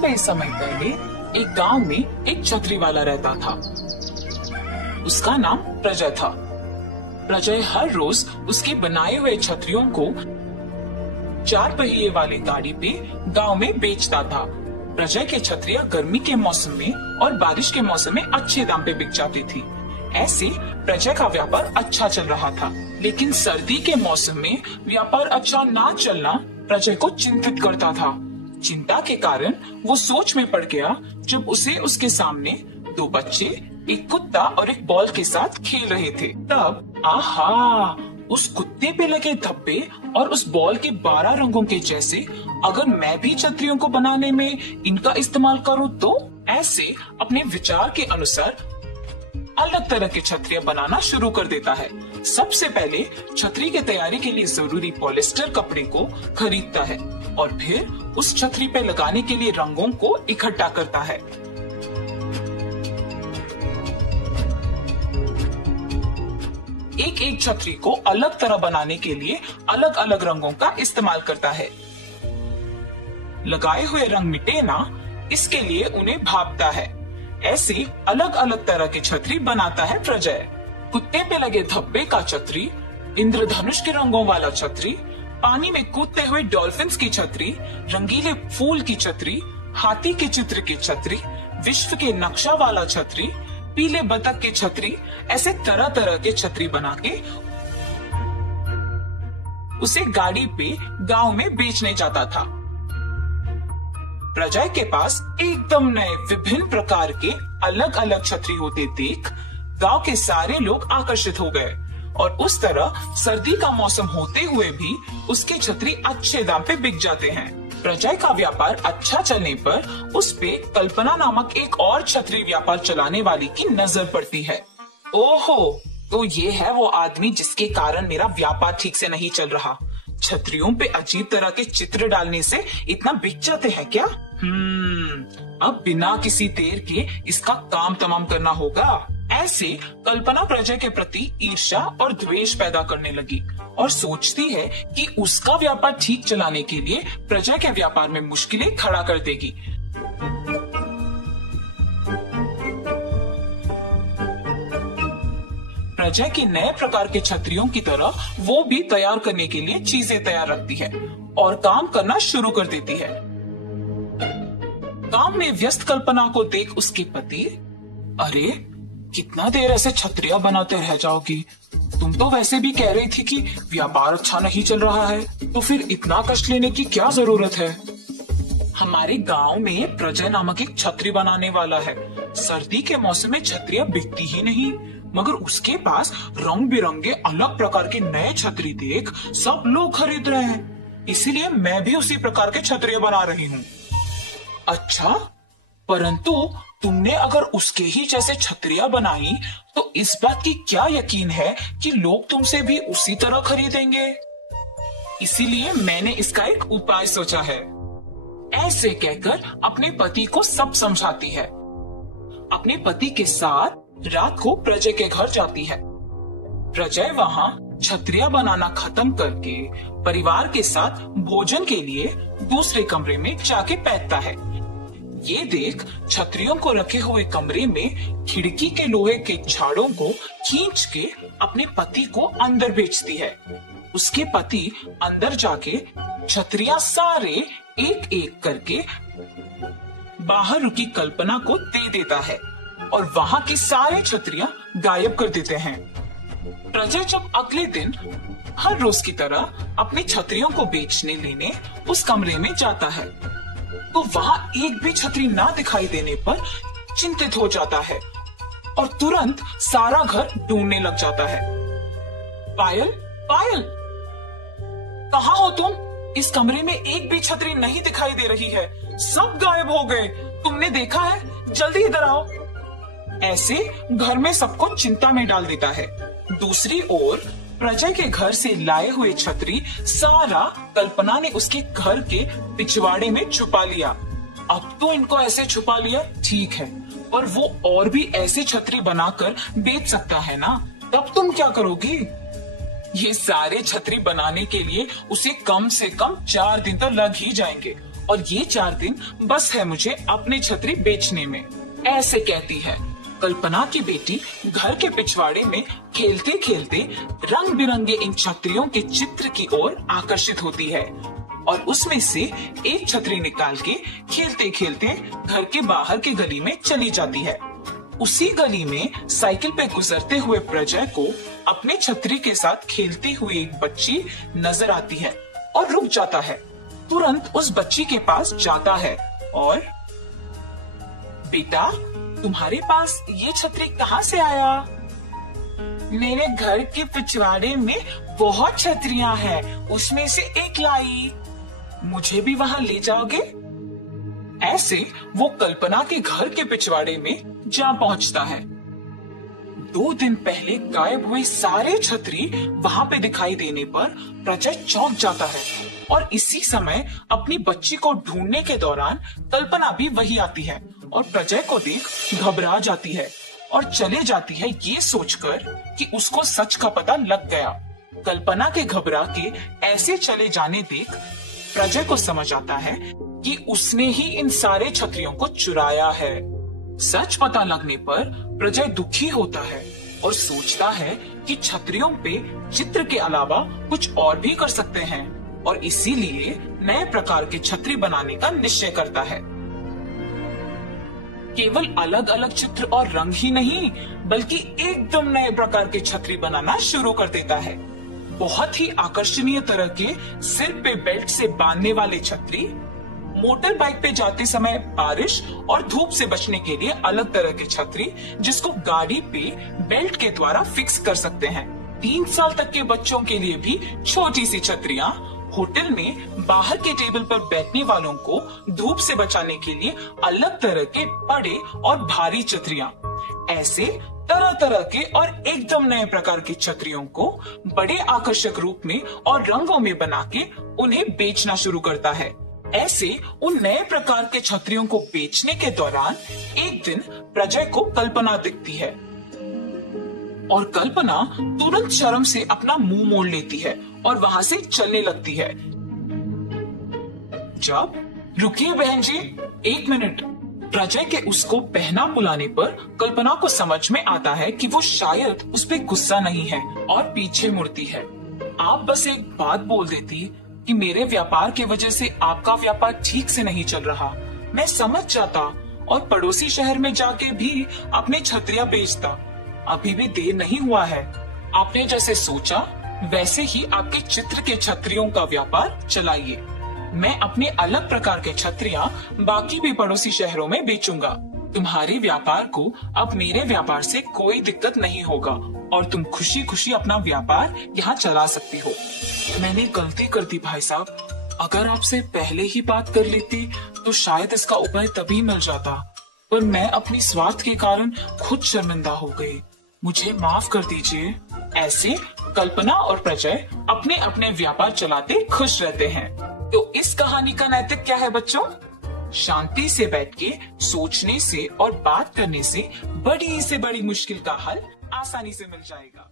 लंबे समय पहले एक गांव में एक छतरी वाला रहता था। उसका नाम प्रजय था। प्रजय हर रोज उसके बनाए हुए छतरियों को 4 पहिए वाली गाड़ी पे गांव में बेचता था। प्रजय की छतरियां गर्मी के मौसम में और बारिश के मौसम में अच्छे दाम पे बिक जाती थी। ऐसे प्रजय का व्यापार अच्छा चल रहा था, लेकिन सर्दी के मौसम में व्यापार अच्छा ना चलना प्रजय को चिंतित करता था। चिंता के कारण वो सोच में पड़ गया जब उसे उसके सामने 2 बच्चे, एक कुत्ता और एक बॉल के साथ खेल रहे थे। तब आहा, उस कुत्ते पे लगे धब्बे और उस बॉल के 12 रंगों के जैसे अगर मैं भी छतरियों को बनाने में इनका इस्तेमाल करूं तो ऐसे अपने विचार के अनुसार अलग तरह की छतरियां बनाना शुरू कर देता है। सबसे पहले छतरी की तैयारी के लिए जरूरी पॉलिस्टर कपड़े को खरीदता है और फिर उस छतरी पे लगाने के लिए रंगों को इकट्ठा करता है। एक एक छतरी को अलग तरह बनाने के लिए अलग अलग रंगों का इस्तेमाल करता है। लगाए हुए रंग मिटे ना, इसके लिए उन्हें भापता है। ऐसी अलग अलग तरह की छतरी बनाता है प्रजय। कुत्ते पे लगे धब्बे का छतरी, इंद्रधनुष के रंगों वाला छतरी, पानी में कूदते हुए डॉल्फिन्स की छतरी, रंगीले फूल की छतरी, हाथी के चित्र की छतरी, विश्व के नक्शा वाला छतरी, पीले बतख की छतरी, ऐसे तरह तरह के छतरी बना के उसे गाड़ी पे गांव में बेचने जाता था। प्रजय के पास एकदम नए विभिन्न प्रकार के अलग अलग छतरी होते देख गांव के सारे लोग आकर्षित हो गए और उस तरह सर्दी का मौसम होते हुए भी उसके छतरी अच्छे दाम पे बिक जाते हैं। प्रजय का व्यापार अच्छा चलने पर उस पे कल्पना नामक एक और छतरी व्यापार चलाने वाली की नजर पड़ती है। ओहो, तो ये है वो आदमी जिसके कारण मेरा व्यापार ठीक से नहीं चल रहा। छतरियों पे अजीब तरह के चित्र डालने से इतना बिक जाते हैं क्या? अब बिना किसी देर के इसका काम तमाम करना होगा। ऐसे कल्पना प्रजय के प्रति ईर्ष्या और द्वेष पैदा करने लगी और सोचती है कि उसका व्यापार ठीक चलाने के लिए प्रजय के व्यापार में मुश्किलें खड़ा कर देगी। प्रजय की नए प्रकार के छतरियों की तरह वो भी तैयार करने के लिए चीजें तैयार रखती है और काम करना शुरू कर देती है। काम में व्यस्त कल्पना को देख उसके पति, अरे कितना देर ऐसे छतरियां बनाते रह जाओगी? तुम तो वैसे भी कह रही थी कि व्यापार अच्छा नहीं चल रहा है, तो फिर इतना कष्ट लेने की क्या जरूरत है? हमारे गांव में प्रजय नामक एक छतरी बनाने वाला है। सर्दी के मौसम में छतरियां बिकती ही नहीं, मगर उसके पास रंग बिरंगे अलग प्रकार के नए छतरी देख सब लोग खरीद रहे हैं, इसीलिए मैं भी उसी प्रकार के छतरियां बना रही हूँ। अच्छा, परंतु तुमने अगर उसके ही जैसे छतरियां बनाई तो इस बात की क्या यकीन है कि लोग तुमसे भी उसी तरह खरीदेंगे? इसीलिए मैंने इसका एक उपाय सोचा है। ऐसे कहकर अपने पति को सब समझाती है। अपने पति के साथ रात को प्रजय के घर जाती है। प्रजय वहां छतरियां बनाना खत्म करके परिवार के साथ भोजन के लिए दूसरे कमरे में जाके बैठता है। ये देख छतरियों को रखे हुए कमरे में खिड़की के लोहे के छाड़ों को खींच के अपने पति को अंदर भेजती है। उसके पति अंदर जाके छतरियां सारे एक एक करके बाहर रुकी कल्पना को दे देता है और वहां की सारी छतरियां गायब कर देते हैं। प्रजय जब अगले दिन हर रोज की तरह अपनी छतरियों को बेचने लेने उस कमरे में जाता है तो वहां एक भी छतरी ना दिखाई देने पर चिंतित हो जाता है और तुरंत सारा घर ढूंढने लग जाता है। पायल, पायल, कहाँ हो तुम? इस कमरे में एक भी छतरी नहीं दिखाई दे रही है, सब गायब हो गए। तुमने देखा है? जल्दी इधर आओ। ऐसे घर में सबको चिंता में डाल देता है। दूसरी ओर प्रजय के घर से लाए हुए छतरी सारा कल्पना ने उसके घर के पिछवाड़े में छुपा लिया। अब तो इनको ऐसे छुपा लिया ठीक है, और वो और भी ऐसे छतरी बनाकर बेच सकता है ना, तब तुम क्या करोगी? ये सारे छतरी बनाने के लिए उसे कम से कम 4 दिन तो लग ही जाएंगे और ये 4 दिन बस है मुझे अपनी छतरी बेचने में। ऐसे कहती है। कल्पना की बेटी घर के पिछवाड़े में खेलते खेलते रंग बिरंगे इन छतरियों के चित्र की ओर आकर्षित होती है और उसमें से एक छतरी निकाल के खेलते खेलते घर के बाहर की गली में चली जाती है। उसी गली में साइकिल पे गुजरते हुए प्रजय को अपने छतरी के साथ खेलती हुई एक बच्ची नजर आती है और रुक जाता है। तुरंत उस बच्ची के पास जाता है और बेटा, तुम्हारे पास ये छतरी कहाँ से आया? मेरे घर के पिछवाड़े में बहुत छतरियां हैं, उसमें से एक लाई। मुझे भी वहां ले जाओगे? ऐसे वो कल्पना के घर के पिछवाड़े में जा पहुंचता है। 2 दिन पहले गायब हुए सारे छतरी वहां पे दिखाई देने पर प्रजय चौंक जाता है और इसी समय अपनी बच्ची को ढूंढने के दौरान कल्पना भी वही आती है और प्रजय को देख घबरा जाती है और चले जाती है ये सोचकर कि उसको सच का पता लग गया। कल्पना के घबरा के ऐसे चले जाने देख प्रजय को समझ आता है कि उसने ही इन सारे छतरियों को चुराया है। सच पता लगने पर प्रजय दुखी होता है और सोचता है कि छतरियों पे चित्र के अलावा कुछ और भी कर सकते हैं और इसीलिए नए प्रकार के छतरी बनाने का निश्चय करता है। केवल अलग अलग चित्र और रंग ही नहीं बल्कि एकदम नए प्रकार के छतरी बनाना शुरू कर देता है। बहुत ही आकर्षणीय तरह के सिर पे बेल्ट से बांधने वाले छतरी, मोटर बाइक पे जाते समय बारिश और धूप से बचने के लिए अलग तरह के छतरी जिसको गाड़ी पे बेल्ट के द्वारा फिक्स कर सकते हैं। 3 साल तक के बच्चों के लिए भी छोटी सी छतरियां, होटल में बाहर के टेबल पर बैठने वालों को धूप से बचाने के लिए अलग तरह के बड़े और भारी छतरियां। ऐसे तरह तरह के और एकदम नए प्रकार की छतरियों को बड़े आकर्षक रूप में और रंगों में बना के उन्हें बेचना शुरू करता है। ऐसे उन नए प्रकार के छतरियों को बेचने के दौरान एक दिन प्रजय को कल्पना दिखती है और कल्पना तुरंत शर्म से अपना मुंह मोड़ लेती है और वहां से चलने लगती है। जब रुकिए बहन जी, 1 मिनट। प्रजय के उसको पहना बुलाने पर कल्पना को समझ में आता है कि वो शायद उस पे गुस्सा नहीं है और पीछे मुड़ती है। आप बस एक बात बोल देती कि मेरे व्यापार की वजह से आपका व्यापार ठीक से नहीं चल रहा, मैं समझ जाता और पड़ोसी शहर में जाके भी अपने छतरियां बेचता। अभी भी देर नहीं हुआ है। आपने जैसे सोचा वैसे ही आपके चित्र के छतरियों का व्यापार चलाइए। मैं अपने अलग प्रकार के छतरियां बाकी भी पड़ोसी शहरों में बेचूंगा। तुम्हारे व्यापार को अब मेरे व्यापार से कोई दिक्कत नहीं होगा और तुम खुशी खुशी अपना व्यापार यहाँ चला सकती हो। मैंने गलती कर दी भाई साहब, अगर आपसे पहले ही बात कर लेती तो शायद इसका उपाय तभी मिल जाता, पर मैं अपनी स्वार्थ के कारण खुद शर्मिंदा हो गई। मुझे माफ कर दीजिए। ऐसे कल्पना और प्रजय अपने अपने व्यापार चलाते खुश रहते हैं। तो इस कहानी का नैतिक क्या है बच्चों? शांति से बैठ के सोचने से और बात करने से बड़ी से बड़ी मुश्किल का हल आसानी से मिल जाएगा।